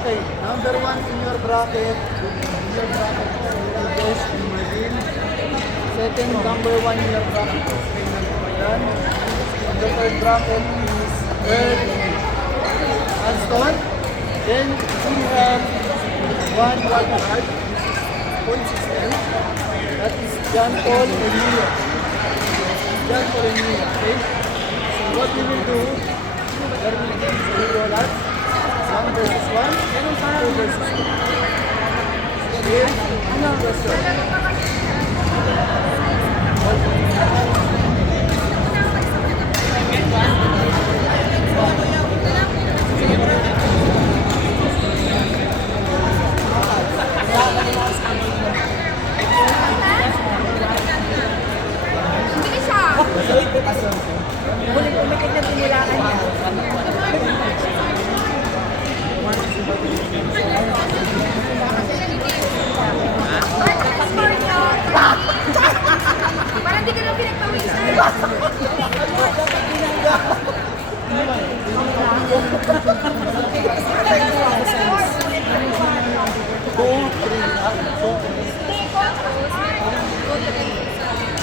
Okay, number 1 in your bracket. Yes, and Marvin. Second, number 1 in your bracket is Reynald Payan. And the third bracket is Earl Alston. Then we have one wild card, point system. That is John Paul and Mia. John Paul and Mia, okay? So what we will do, there will be 0 lads. 1 versus 1, 2 versus 2. Here, anong question? Ulit-ulit na pinilaan niya. Parang di ka lang pinagpawisan.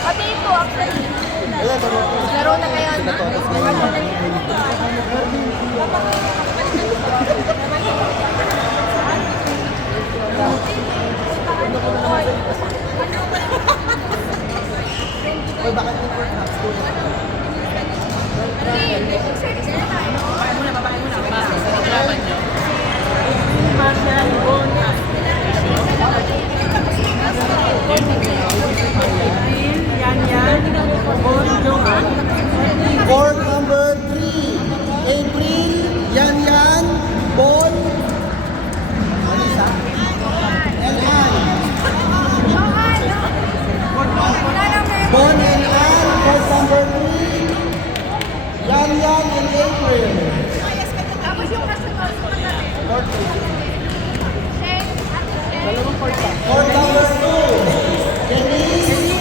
Pati ito, actually. Laro na ngayon. Oy, bakit yung work na? Babae muna. Kalaban niyo. Yan. Court number 3, April, Yan, Bon, Alisa, and Ann. Bon and Ann, court number 3, Yan, and April. Tapos yung kasunod ko na Court dalawang court number 2, Denise,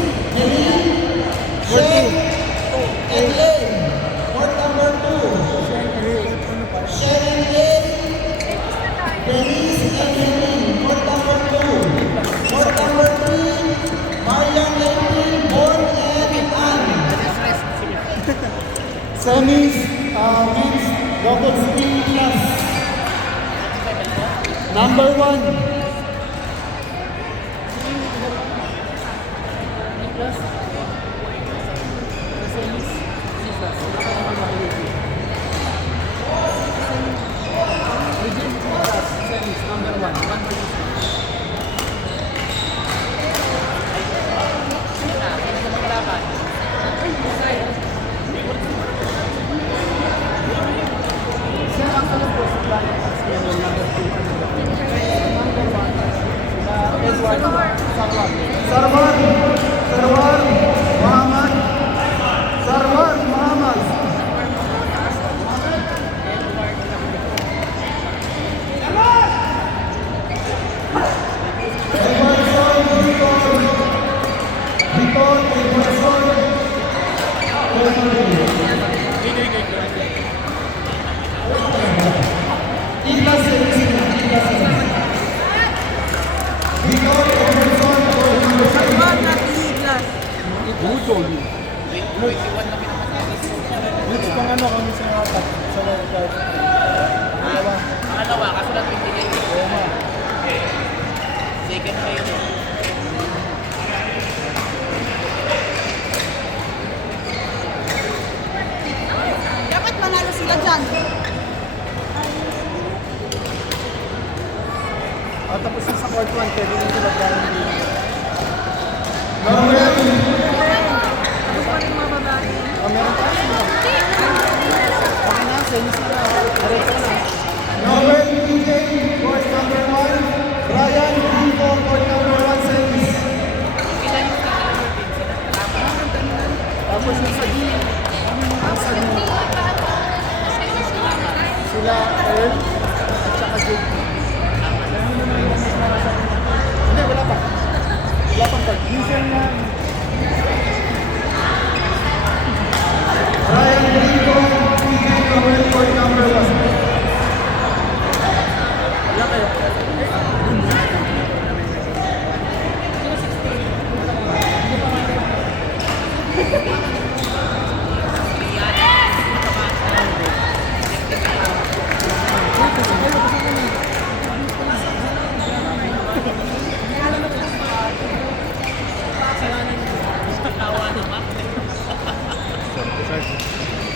Shane, and Lane. Court number 2, Shane and Lane, Denise and Lane. Court number 2, court number 3, Marian, April, Bon, and Ann. Semis, men's double speed class. Number 1. Sarwan Muhammad. Next pang ano kami sa apat sa workout. Pangalawa, kaso lang pintigil. Oo nga. Second kayo. dapat manalo sila dyan. Tapos sa court 1, pwede nyo sila galing din. Ano pa rin mga babae? Meron pa sila. Rafael at saka JP. Hindi, wala pa. Wala pang card. Minsan na. Ryan Rico, PK number 1. Wala kayo.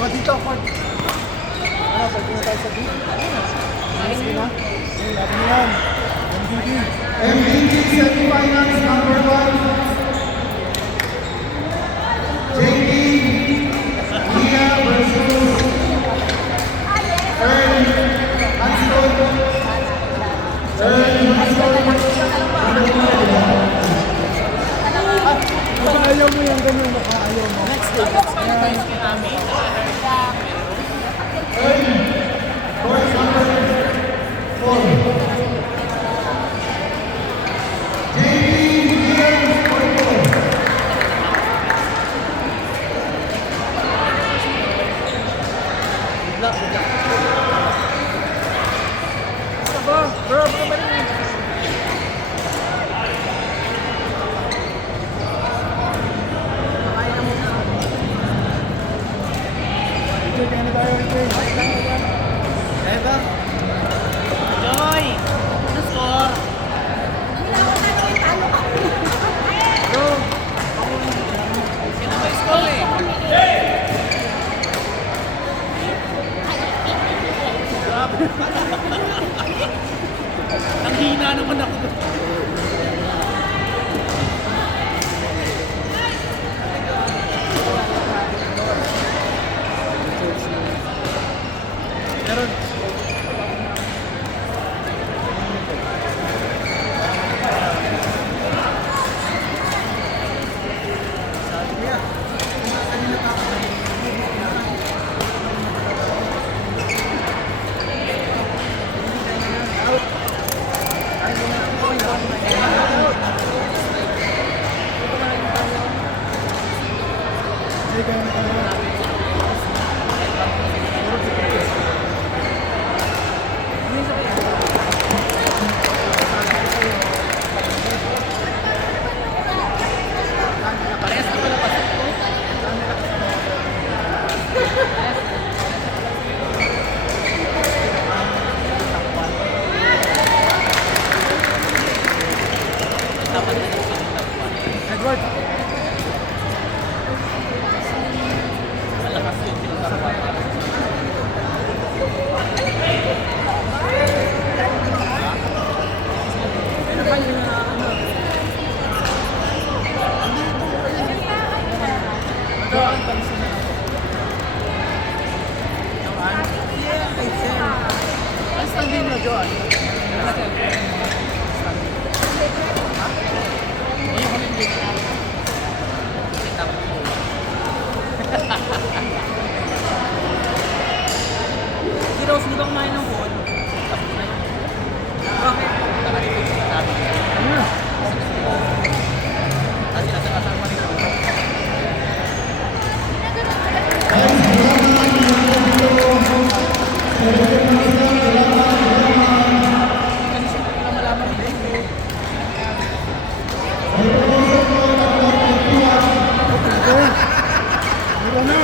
Oh, dito, Ford. Ano, pwede na tayo sa beat? Ayos ko na. Okay, laban mo yan. MDD. MDD semifinals number 1. JP Mia versus Earl Hanston. Earl Hanston. Baka ayaw mo yan ganun, baka ayaw mo. Next day. Course number 4. JP Mia Porto. Bro, Joy! Ano score? Sino ba yung score eh? Nanghina naman ako. Meron. Edward. Constantino, Joan. Si Rose, di ba kumain ng food? Bakit? Ano? Kasi nasa kasama rin ako. Meron na.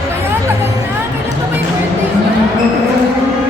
Kaya, tagal na. Kailan pa ba yung birthday niya?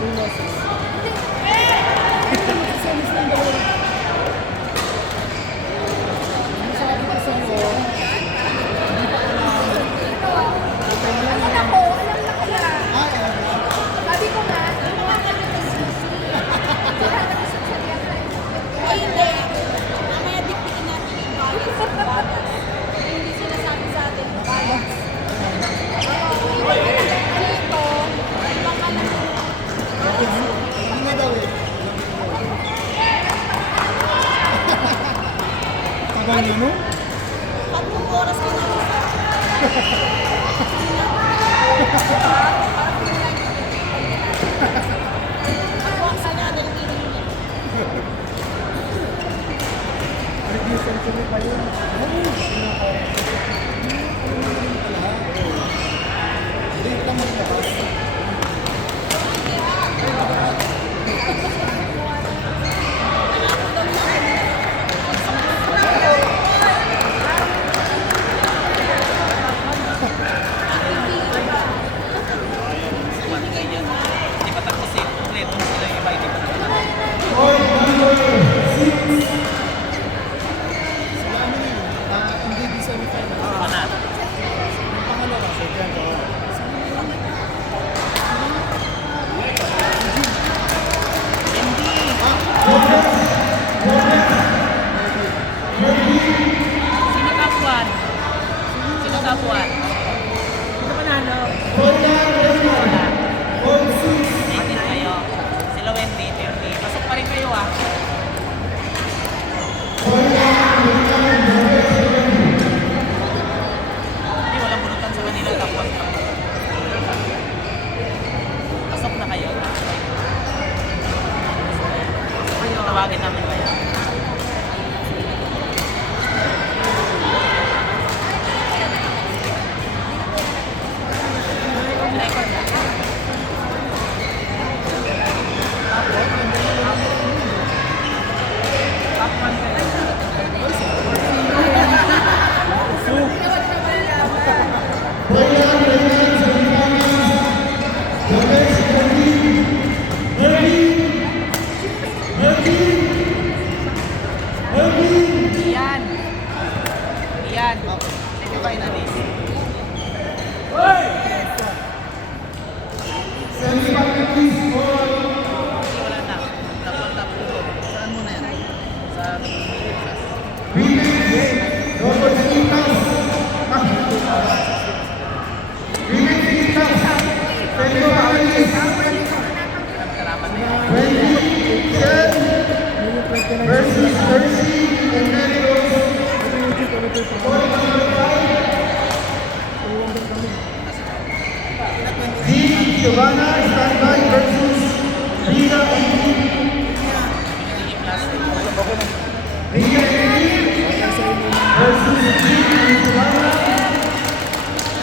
2 losses. Sabi ko sa iyo, Ano na ko? Alam na kaya. Sabi ko nga, yung mga kanya ng sisi. Kaya nakasasalya na eh. Ay, hindi. Mamaya diktikin natin yung balance. Hindi sinasabi sa atin. Balance. Dito, ibang alam mo. ano nga daw eh? Tagal niyo mo? 3 oras ka na. Ako ang sanada ng inumin. Review century pa yun. Late lang maglabas. Hindi pa tapos eh. Kompleto na sila yung iba. Hindi pa tapos. Hindi di semifinal. Mana? Ang pangalawa, second. Sino top 1? Sino top 1? Sino panalo? Wala. 18 kayo. Sila 20, 30. Pasok pa rin kayo ah. Hindi, walang bunutan sa kanila. Top 1. Pasok na kayo. Tawagin namin kayo. Iyan. Iyan. Semi-finalist. Wala na. Top 1, top 2. Saan mo na yan? Sa Texas. Kalaban na yan. Versus Mercy and Meadows. Giovanna standby versus Rita and Hindi i-plastic. Rita versus Giovanna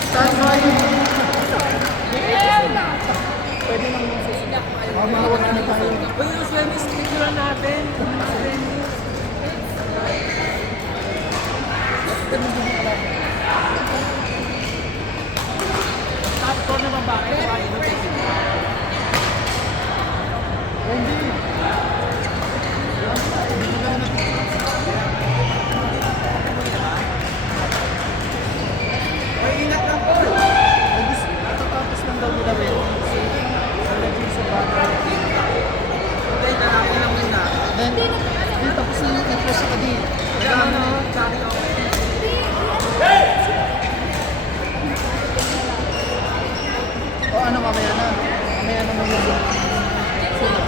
standby. Pwede nang masusunod. Mamawag na tayo. Uy, yung swimming schedule natin. Top 4 na babae. Why you take it? Wendy. Ay, ingat lang po. Natatapos lang daw nila Wendy. Sa naging sa banner. Hindi, nalaki lang yun na. Then, di tapos na yung interest sa kadi. Sorry ako. O ano, mamaya na. Mamaya na mag-ibig. Sino?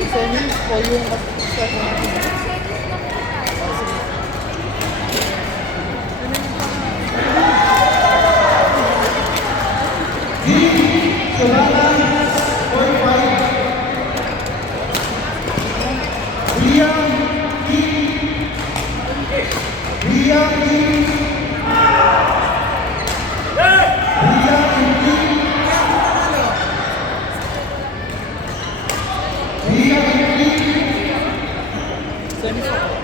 Yung semi o yung start na natin? Semi-final.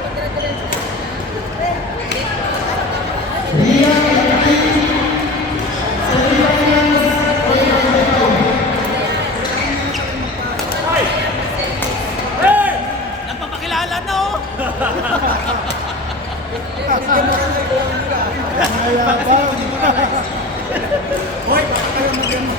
Mayabang. Hoy, baka kayo mag-ano.